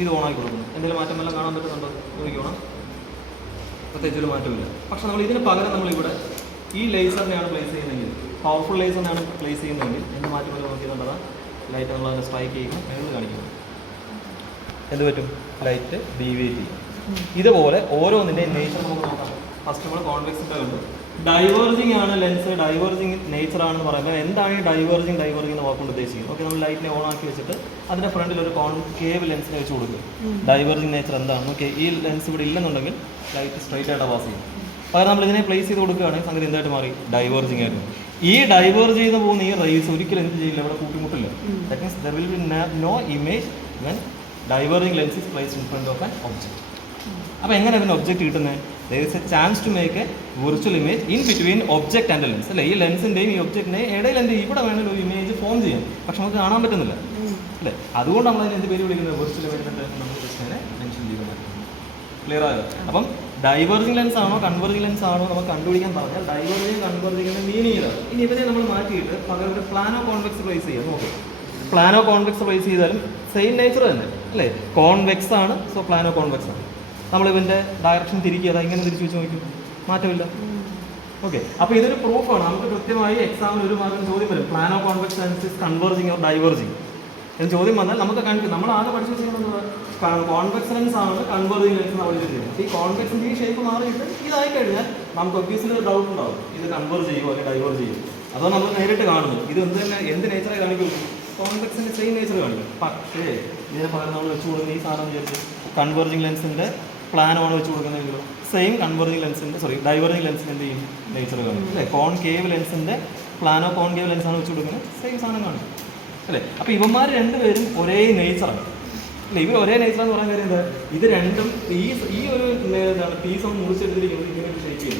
ഇത് ഓണാക്കി കൊടുക്കുന്നു. എന്തെങ്കിലും മാറ്റം വല്ലതും കാണാൻ പറ്റുന്നുണ്ടോ നോക്കിക്കോണം. പ്രത്യേകിച്ച് ഒരു മാറ്റമില്ല. പക്ഷെ നമ്മൾ ഇതിന് പകരം നമ്മളിവിടെ ഈ ലേസറിനെയാണ് പ്ലേസ് ചെയ്യുന്നതെങ്കിൽ, പവർഫുൾ ലേസറിനെയാണ് പ്ലേസ് ചെയ്യുന്നതെങ്കിൽ എന്ത് മാറ്റം വല്ല നോക്കിയിട്ടുണ്ടോ? ലൈറ്റ് നമ്മൾ അതിനെ സ്ട്രൈക്ക് ചെയ്യുമ്പോൾ മേളിൽ കാണിക്കുന്നു. എന്ത് പറ്റും? ലൈറ്റ് ഡീവിയേറ്റ് ചെയ്യും. ഇതുപോലെ ഓരോന്നിൻ്റെയും നേച്ചർ നമുക്ക് നോക്കാം. ഫസ്റ്റ് നമ്മൾ കോൺവെക്സിൻ്റെ ഉണ്ട്. ഡൈവേർജിങ് ആണ് ലെൻസ്, ഡൈവേർജിങ് നേച്ചർ ആണെന്ന് പറയുമ്പോൾ എന്താണ് ഈ ഡൈവേർജിങ് എന്ന് വാക്കുകൊണ്ട് ഉദ്ദേശിക്കുന്നത്? ഓക്കെ, നമ്മൾ ലൈറ്റിനെ ഓൺ ആക്കി വെച്ചിട്ട് അതിൻ്റെ ഫ്രണ്ടിൽ ഒരു കോൺകേവ് ലെൻസിനെ വെച്ച് കൊടുക്കും. ഡൈവേർജിങ് നേച്ചർ എന്താണ്? ഓക്കെ, ഈ ലെൻസ് ഇവിടെ ഇല്ലെന്നുണ്ടെങ്കിൽ ലൈറ്റ് സ്ട്രൈറ്റ് ആയിട്ട് പാസ് ചെയ്യും. പകരം നമ്മൾ ഇതിനെ പ്ലേസ് ചെയ്ത് കൊടുക്കുകയാണെങ്കിൽ സംഗതി എന്തായിട്ട് മാറി? ഡൈവേർജിങ് ആയിട്ട്. ഈ ഡൈവേർജ് ചെയ്ത് പോകുന്ന ഈ റേസ് ഒരിക്കലും എന്ത് ചെയ്യില്ല, ഇവിടെ കൂട്ടിമുട്ടില്ല. That means there will be no image when diverging lens is placed in front of an object. അപ്പോൾ എങ്ങനെ അതിന് ഒബ്ജക്റ്റ് കിട്ടുന്നത്? There is a chance to make a virtual image in between object and lens. അല്ലേ, ഈ ലെൻസിൻ്റെയും ഈ ഒബ്ജക്റ്റിൻ്റെയും ഇടയിൽ എന്ത് ഇവിടെ വേണമെങ്കിൽ ഒരു ഇമേജ് ഫോം ചെയ്യാം, പക്ഷെ നമുക്ക് കാണാൻ പറ്റുന്നില്ല. അല്ലേ, അതുകൊണ്ട് നമ്മൾ അതിന് എന്ത് പേര് വിളിക്കുന്നത്? വിർച്വൽ ഇമേജ് എന്ന് നമ്മൾ ജസ്റ്റ് അതിനെ മെൻഷൻ ചെയ്യുന്നത്. ക്ലിയർ ആയോ? അപ്പം ഡൈവേർജിങ് ലെൻസ് ആണോ കൺവെർജിങ് ലെൻസ് ആണോ നമുക്ക് കണ്ടുപിടിക്കാൻ പറഞ്ഞാൽ ഡൈവേർജിങ് കൺവെർജിങ്ങിൻ്റെ മീനിങ് ഇതാണ്. ഇനി ഇവരെ നമ്മൾ മാറ്റിയിട്ട് പകരം ഒരു പ്ലാനോ കോൺവെക്സ് പ്ലേസ് ചെയ്യാം. നോക്കാം, പ്ലാനോ കോൺവെക്സ് പ്ലേസ് ചെയ്താലും സെയിം നേച്ചർ തന്നെ അല്ലേ? കോൺവെക്സ് ആണ്, സോ പ്ലാനോ കോൺവെക്സ് ആണ്. നമ്മൾ ഇവൻ്റെ ഡയറക്ഷൻ തിരിക്കുക, ഇങ്ങനെ തിരിച്ചു വെച്ച് നോക്കും, മാറ്റമില്ല. ഓക്കെ, അപ്പോൾ ഇതൊരു പ്രൂഫാണ്. നമുക്ക് കൃത്യമായി എക്സാമിൽ ഒരു മാർക്കിന് ചോദ്യം വരും, plano convex lens is converging or diverging എന്ന് ചോദ്യം വന്നാൽ നമുക്ക് കാണിക്കും. നമ്മൾ ആകെ പഠിച്ചു വെച്ചിട്ടുള്ളത് കോൺവെക്സ് ലെൻസ് ആണ് കൺവെർജിങ് ലെൻസ് നമ്മൾ ചെയ്യുന്നത്. ഈ കോൺവെക്സിൻ്റെ ഈ ഷേപ്പ് മാറിയിട്ട് ഇതായി കഴിഞ്ഞാൽ നമുക്ക് ഒബ്വിയസ്ലി ഒരു ഡൗട്ട് ഉണ്ടാവും, ഇത് കൺവെർജ് ചെയ്യുമോ അല്ലെങ്കിൽ ഡൈവേർജ് ചെയ്യുമോ. അതോ നമ്മൾ നേരിട്ട് കാണുന്നു ഇത് എന്ത് നേച്ചറായി കാണിക്കും? കോൺവെക്സിൻ്റെ സെയിം നേച്ചർ കാണിക്കും. പക്ഷേ ഇതിന് പകരം നമ്മൾ വെച്ച് കൊടുക്കുന്ന ഈ സാധനം വിചാരിച്ച് കൺവെർജിങ് ലെൻസിൻ്റെ പ്ലാനമാണ് വെച്ച് കൊടുക്കുന്നതെങ്കിലും സെയിം കൺവെർജിങ് ലെൻസിൻ്റെ ഡൈവേർജിങ് ലെൻസിൻ്റെ എന്ത് ചെയ്യും? നേച്ചർ കാണിക്കും. അല്ലേ, കോൺകേവ് ലെൻസിൻ്റെ പ്ലാനോ കോൺകേവ് ലെൻസാണ് വെച്ച് കൊടുക്കുന്നത്, സെയിം സാധനം കാണിക്കും. അല്ലേ, അപ്പോൾ ഇവന്മാർ രണ്ടുപേരും ഒരേ നേച്ചറാണ്. അല്ലേ, ഇവർ ഒരേ നേച്ചറാന്ന് പറയാൻ കാര്യം എന്താ? ഇത് രണ്ടും ഈ ഒരു പീസ് ഒന്ന് മുറിച്ചെടുത്തിരിക്കുന്നത് ഇങ്ങനെ ഷേപ്പ് ചെയ്യും.